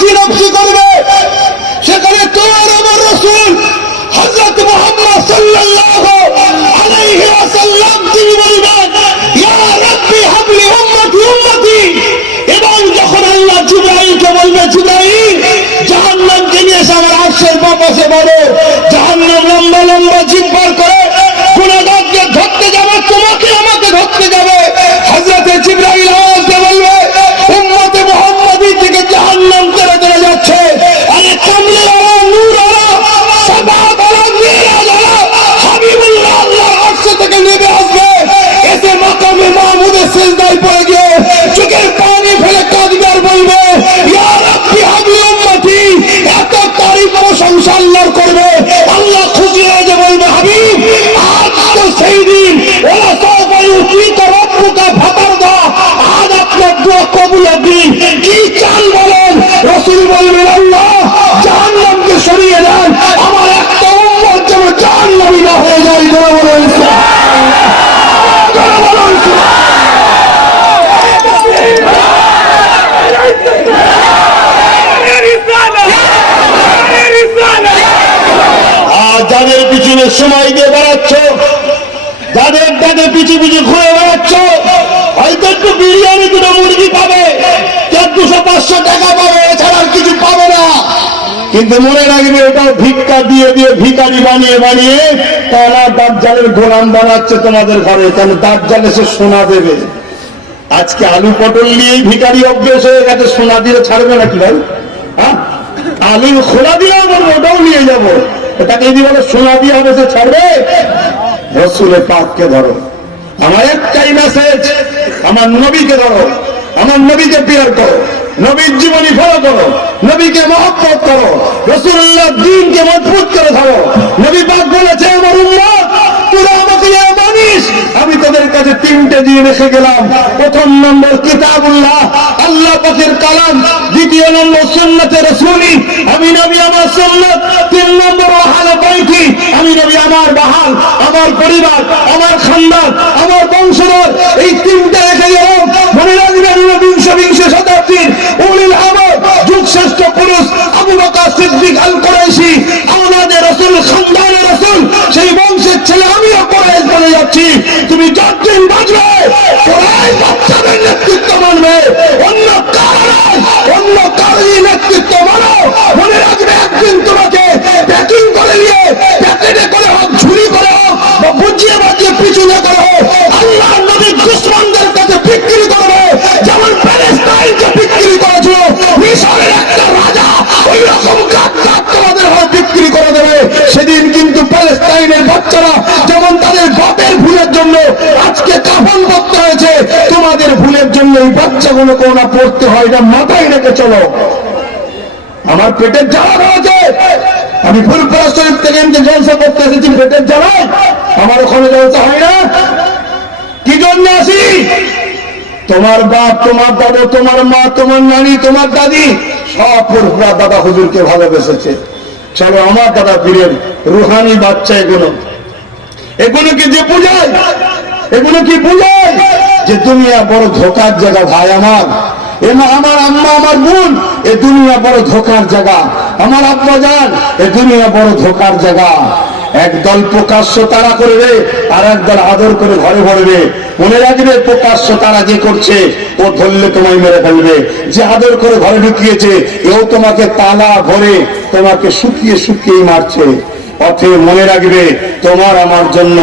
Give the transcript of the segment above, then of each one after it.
নফসি নফসি করবে। সেখানে তোমার আমার রসুল হজরত মোহাম্মদ এবং যখন আল্লাহ জুবাইকে বলবে, জিবরাইল জাহান্নামকে নিয়ে এসে আমার আরশের বাপাসে বলো সময় দিয়ে বেড়াচ্ছ। যাদের ডাকে পিছু পিছু ঘুরে বেড়াচ্ছ, হয়তো একটু বিরিয়ানি দুটো মুরগি পাবে দুশো, পাঁচশো টাকা পাবে, এছাড়া কিছু পাবে না। কিন্তু মনে রাখবে, ওটাও ভিক্ষা দিয়ে দিয়ে ভিখারি বানিয়ে বানিয়ে তারা দাঁতজালের গোলাম বানাচ্ছে তোমাদের ঘরে, কেন দাঁতজাল সে সোনা দেবে? আজকে আলু পটল নিয়েই ভিখারি অভ্যেস হয়ে গেছে, সোনা দিয়ে ছাড়বে নাকি ভাই? হ্যাঁ? আলুর খোলা দিয়ে আমার ওটাও নিয়ে যাব। এটাকে যদি বলে, সোনা দিয়ে হবে সে ছাড়বে? রসুলের পাককে ধরো। আমার একটাই মেসেজ আমার নবীকে ধরো। আমার নবীকে পিয়ার করো। নবীর জীবনী ফলো করো। নবীকে মহব্বত করো। রসুল্লাহ দিনকে মজবুত করে ধরো। নবী পাক বলেছে, আমার উন্মত তোরা আমাকে আমি তোদের কাছে তিনটে দিয়ে রেখে গেলাম। প্রথম নম্বর কিতাবুল্লাহ, আল্লাহ পাকের কালাম। দ্বিতীয় নম্বর সুন্নতে রসুলি। আমি নবী আমার সুন্নত। তিন নম্বর ওয়াহালে বাইতি আমি নবী আমার বাহাল, আমার পরিবার, আমার খানদান, আমার বংশধর। এই তিনটে রেখে গেলাম। মনে রাখবেন ঊনবিংশ বিংশ শতাব্দীর উলিল আমর যুগ শ্রেষ্ঠ পুরুষ, আবু বকর সিদ্দিক আল কুরাইশি আমাদের রসুল, খানদানের রসুল। সেই বংশের ছেলে আমিও যাচ্ছি তুমি যতদিন বাঁচবে কোরআশ বাচ্চাদের নেতৃত্ব মানবে। অন্য অন্য কারণই নেতৃত্ব মানো। মনে রাখবে একদিন তোমাকে প্যাকিং করে নিয়ে প্যাকেটে করে হোক, ঝুড়ি করে হোক, বা বুঝিয়ে বাজিয়ে পিছনে করে আল্লাহ নবী দুশ্মনদের কাছে বিক্রি করবে। যেমন প্যালেস্টাইনকে বিক্রি করেছিল, মিশরের একটা রাজা ওই রকম কাঠ তোমাদের হয় বিক্রি করে দেবে। সেদিন কিন্তু প্যালেস্টাইনের বাচ্চারা বাপের ভুলের জন্য আজকে কাফন করতে হয়েছে। তোমাদের ভুলের জন্য এই বাচ্চাগুলো কোনা পড়তে হয় এটা মাথায় রেখে চলো। আমার পেটের জ্বালা রয়েছে। আমি ফুলপুরা শরীফ থেকে আমি জলসা করতে এসেছি, পেটের জ্বালায়। আমার ওখানে জলসা হয় না। কি জন্য আসি? তোমার বাপ, তোমার দাদা, তোমার মা, তোমার নানি, তোমার দাদি, সব দাদা হুজুরকে ভালোবেসেছে। চলো আমার দাদা পীরের রুহানি বাচ্চা এগুলো এগুলো কি যে বুঝায় এগুলো কি বুঝায় যে দুনিয়া বড় ধোকার জায়গা ভাই আমার। আমার আম্মা, আমার বোন, এ দুনিয়া বড় ধোকার জায়গা। আমার আব্বা যান এ দুনিয়া বড় ধোকার জায়গা। একদল প্রকাশ্য তারা করবে আর একদল আদর করে ঘরে ভরবে মনে রাখবে প্রকাশ্য তারা যে করছে, ও ধরলে তোমায় মেরে ফেলবে। যে আদর করে ঘরে ঢুকিয়েছে, এও তোমাকে তালা ভরে তোমাকে শুকিয়ে শুকিয়ে মারছে। পথে মনে রাখবে, তোমার আমার জন্য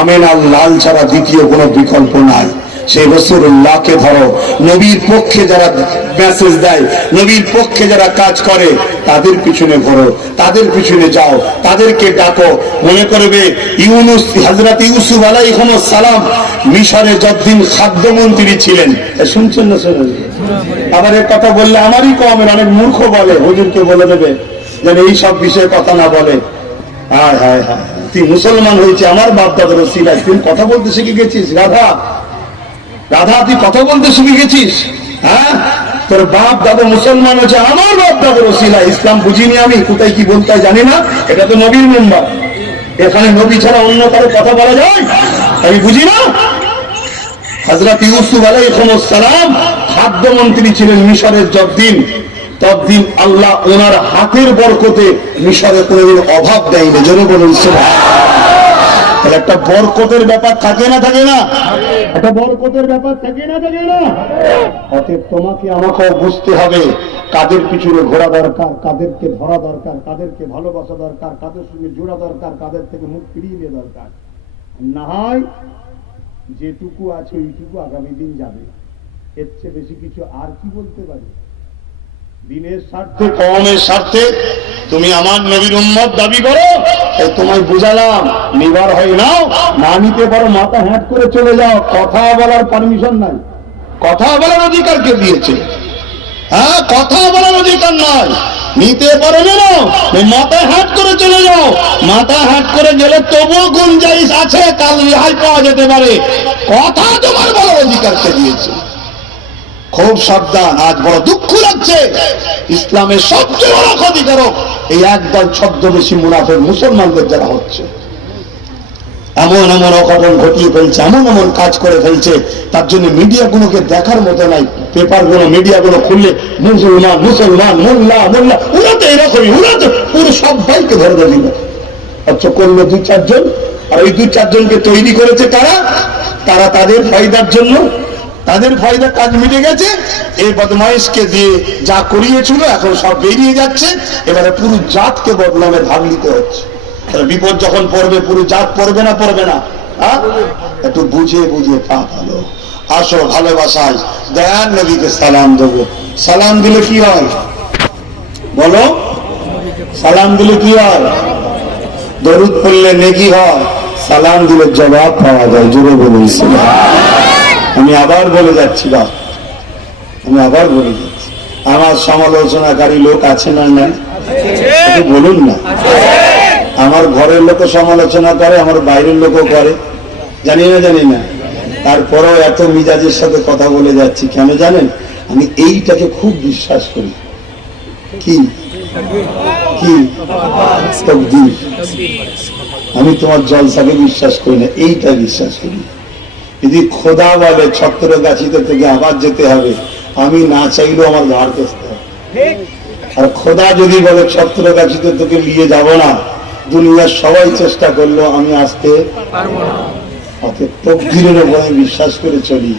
আমেন আর লাল ছাড়া দ্বিতীয় কোনো বিকল্প নাই। সেই রসুল্লাহকে ধরো, নবীর পক্ষে যারা মেসেজ দেয়, নবীর পক্ষে যারা কাজ করে, তাদের পিছনে ঘোরো, তাদের পিছনে যাও, তাদেরকে ডাকো। মনে করবে, ইউনুস হজরত ইউসুফ আলাইহিম সালাম মিশরে যতদিন খাদ্যমন্ত্রী ছিলেন। শুনছেন না শুনুন? আবার এর কথা বললে আমারই কম, অনেক মূর্খ বলে, হুজুরকে বলে দেবে, যেন এই সব বিষয়ে কথা না বলে। হায় হায় হায়। তুই মুসলমান হয়েছে? আমার বাপ দাদার সিলাই তুই কথা বলতে শিখে গেছিস, রাধা। রাধা, তুই কথা বলতে শিখে গেছিস? হ্যাঁ? তোর বাপ দাদা মুসলমান হয়েছে, আমার বাপ দাদার ওসিলা ইসলাম বুঝিনি আমি, কোথায় কি বলতে জানি না। এটা তো নবীর মেম্বার। এখানে নবী ছাড়া অন্য কারও কথা বলা যায়? আমি বুঝি না? হজরত ইউসুফ আলাইসালাম খাদ্যমন্ত্রী ছিলেন মিশরের যতদিন ততদিন আল্লাহ ওনার হাতের বরকতে মিশরে কোনোদিন অভাব দেয়নি যেন বলুন তাহলে একটা বরকতের ব্যাপার থাকে না থাকে না? একটা বরকতের ব্যাপার থাকে না থাকে না? অতএব তোমাকে আমাকেও বুঝতে হবে কাদের পিছনে ঘোরা দরকার কাদেরকে ধরা দরকার কাদেরকে ভালোবাসা দরকার কাদের সঙ্গে জোড়া দরকার কাদের থেকে মুখ ফিরিয়ে নেওয়া দরকার। না হয় যেটুকু আছে ওইটুকু আগামী দিন যাবে। এর চেয়ে বেশি কিছু আর কি বলতে পারি? তুমি আমার নবীর উম্মত দাবি করো তোমায় বুঝালাম, নিবার হয় নাও, না নিতে পারো, মাথা হ্যাট করে চলে যাও, কথা বলার পারমিশন নাই। কথা বলার অধিকার কে দিয়েছে? হ্যাঁ কথা বলার অধিকার নয় নিতে পারো না এই মাথা হ্যাট করে চলে যাও। মাথা হ্যাট করে গেলে তবুও গুঞ্জাইশ আছে, কাল রেহাই পাওয়া যেতে পারে। কথা তোমার বলার অধিকার কে দিয়েছে? খুব সাবধান, আজ বড় দুঃখ লাগছে। ইসলামের সবচেয়ে বড় ক্ষতিকারক এই একদল ছদ্মবেশী মুনাফের মুসলমানদের যারা হচ্ছে। এমন এমন অঘটন ঘটিয়ে ফেলছে, এমন এমন কাজ করে ফেলছে, তার জন্য মিডিয়াগুলোকে দেখার মতো নাই। পেপারগুলো, মিডিয়াগুলো খুললে মুসলমান মুসলমান, মোল্লা মোল্লা ওরা তো এরকমই ওরা তো পুরো সবাইকে ধরে দিল অথচ করল দুই চারজন, আর ওই দুই চারজনকে তৈরি করেছে তারা তারা তাদের ফায়দার জন্য তাদের ফায়দা কাজ মিটে গেছে। এই বদমাইশকে দিয়ে যা করিয়েছিল, এখন সব বেরিয়ে যাচ্ছে। এবারে পুরো জাতকে বদনামে ভাগ নিতে হচ্ছে বিপদ যখন পড়বে, পুরো জাত পড়বে না পড়বে না? হ্যাঁ? একটু বুঝে বুঝে পা ভালো আসো ভালোবাসায় দয়ান নবীকে সালাম দেবো। সালাম দিলে কি হয়? বলো। সালাম দিলে কি হয়? দরুদ পড়লে নেকি হয়? সালাম দিলে জবাব পাওয়া যায়। জুড়ে বলে ইসলাম আমি আবার বলে যাচ্ছি বা আমি আবার বলে যাচ্ছি। আমার সমালোচনাকারী লোক আছে না না বলুন না। আমার ঘরের লোক সমালোচনা করে, আমার বাইরের লোকও করে। জানি না জানি না। তারপরেও এত মিজাজের সাথে কথা বলে যাচ্ছি কেন জানেন? আমি এইটাকে খুব বিশ্বাস করি। কি? কি? আমি তোমার জলসাকে বিশ্বাস করি না এইটা বিশ্বাস করি। যদি খোদা বলে ছত্র গাছিতে থেকে আবার যেতে হবে, আমি না চাইলেও আমার ঘর পেতে হবে। আর খোদা যদি বলে ছত্র গাছিতে তোকে নিয়ে যাব না, দুনিয়ার সবাই চেষ্টা করল, আমি আসতে অতএব বিশ্বাস করে চলি।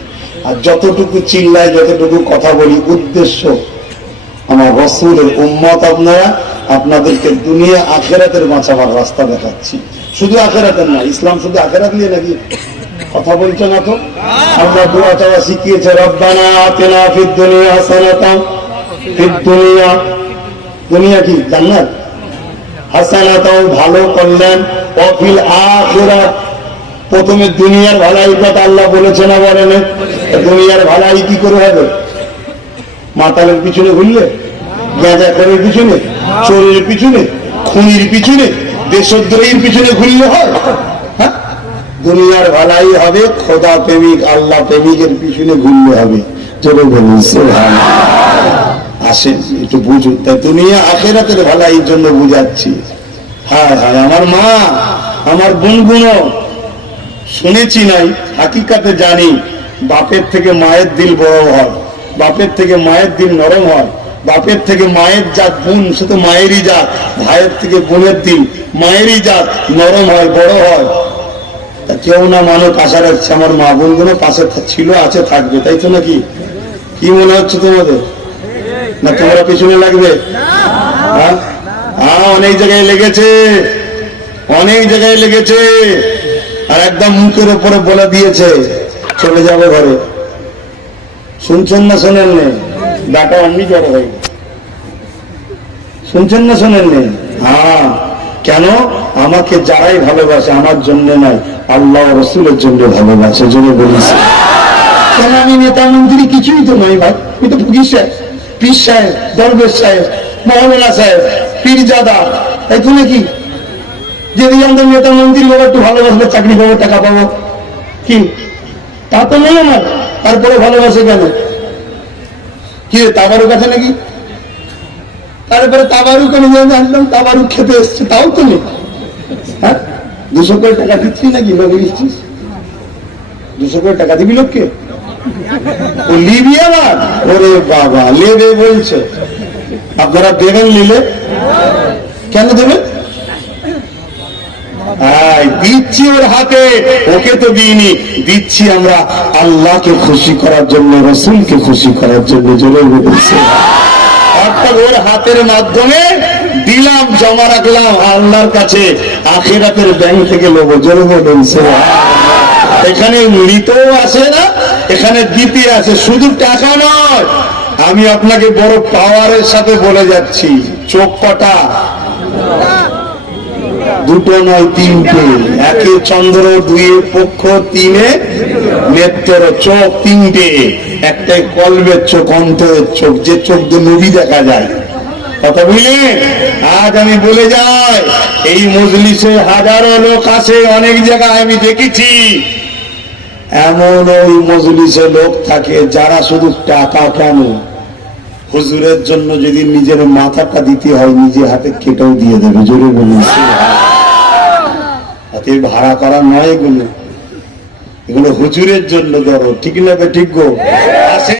আর যতটুকু চিল্লায়, যতটুকু কথা বলি, উদ্দেশ্য আমার রসুলের উম্মত আপনারা, আপনাদেরকে দুনিয়া আখেরাতের বাঁচাবার রাস্তা দেখাচ্ছি। শুধু আখেরাতের না, ইসলাম শুধু আখেরাত নিয়ে নাকি কথা বলছো না তো? আমরা দোয়া চাওয়া শিখিয়েছে, রব্বানা দুনিয়া দুনিয়া কি? জান্নাত? হাসানাতাও ভালো করলেন অফিল আখিরাত প্রথমে দুনিয়ার ভালাই কথা আল্লাহ বলেছে না বলেন দুনিয়ার ভালাই কি করে হবে? মাতালের পিছনে ঘুরলে? গাঁজা করের পিছনে? চোরের পিছনে? খুনির পিছনে? দেশদ্রোহীর পিছনে ঘুরলে হ্যাঁ? দুনিয়ার ভালাই হবে, খোদা প্রেমিক, আল্লাহ প্রেমিকের পিছনে ঘুরলে হবে। চলে বলুন আসেন, একটু বুঝুন। তাই দুনিয়া আখেরাতের ভালাই জন্য বুঝাচ্ছি। হায় হায়, আমার মা, আমার বোনগুলো, শুনেছি নাই, হাকিকাতে জানি, বাপের থেকে মায়ের দিল বড় হয়, বাপের থেকে মায়ের দিল নরম হয়, বাপের থেকে মায়ের জাত বোন, সে তো মায়েরই জাত, ভাইয়ের থেকে বোনের দিল মায়েরই জাত, নরম হয়, বড় হয়। কেউ না মানুষ আশা রাখছে, আমার মা বোনগুলো পাশে ছিল, আছে, থাকবে, তাই তো নাকি? কি মনে হচ্ছে তোমাদের? না তোমরা পিছনে লাগবে? হ্যাঁ? হ্যাঁ অনেক জায়গায় লেগেছে, অনেক জায়গায় লেগেছে, আর একদম মুখের উপরে বলে দিয়েছে, চলে যাবে ঘরে। শুনছেন না শোনেন নে? ডাটা অমনি জড়ো হয়ে। শুনছেন না শোনেন নে? হ্যাঁ কেন? আমাকে যারাই ভালোবাসে, আমার জন্য নয়, আল্লাহ রসুলের জন্য ভালোবাসে জন্য বলিস কেন আমি নেতা মন্ত্রী কিছুই তো নই ভাই, আমি তো ফকির সাহেব, পীর সাহেব, দরবেশ সাহেব, মহামেলা সাহেব, পীরজাদা। তাই তো নাকি? যদি আমাদের নেতা মন্ত্রী বাবা একটু ভালোবাসলে চাকরি পাবো, টাকা পাবো, কি? তা তো নেই আমার, তারপরে ভালোবাসে কেন? কি তাবারুক আছে নাকি? তারপরে তাবারুক আমি জানলাম তাবারুক খেতে এসছে, তাও তো নেই। হ্যাঁ? দুশো টাকা দিচ্ছি নাকি? দিচ্ছিস দুশো টাকা দিবি লোককে? আবার? ওরে বাবা লেবে বলছে। আপনারা দেবেন নিলে? কেন দেবেন? দিচ্ছি ওর হাতে। ওকে তো দিইনি। দিচ্ছি আমরা আল্লাহকে খুশি করার জন্য, রসুলকে খুশি করার জন্য, জোরে অর্থাৎ ওর হাতের মাধ্যমে দিলাম, জমা রাখলাম, আল্লাহর কাছে আখেরাতের ব্যাংক থেকে লোক জোরে বলেছে এখানে মৃতও আছে না, এখানে দিতে আছে, শুধু টাকা নয়। আমি আপনাকে বড় পাওয়ারের সাথে বলে যাচ্ছি, চোখ কটা দুটো নয়, তিনটে। একে চন্দ্র, দুয়ে পক্ষ, তিনে নেত্র, চোখ তিনটে। একটাই কলবের চোখ, অন্তরের চোখ, যে চোখ দিয়ে নদী দেখা যায়। কথা বুঝলেন আজ আমি বলে যাই, এই মজলিসে হাজারো লোক আছে, অনেক জায়গায় আমি দেখেছি। এমন ওই মজলিসে লোক থাকে যারা শুধু টাকা কেন। হুজুরের জন্য যদি নিজের মাথাটা দিতে হয়, নিজে হাতে কেটেও দিয়ে দেবে। জোরে বলুন ভাড়া করা নয় এগুলো। এগুলো হুজুরের জন্য ধরো, ঠিক না ঠিক গো?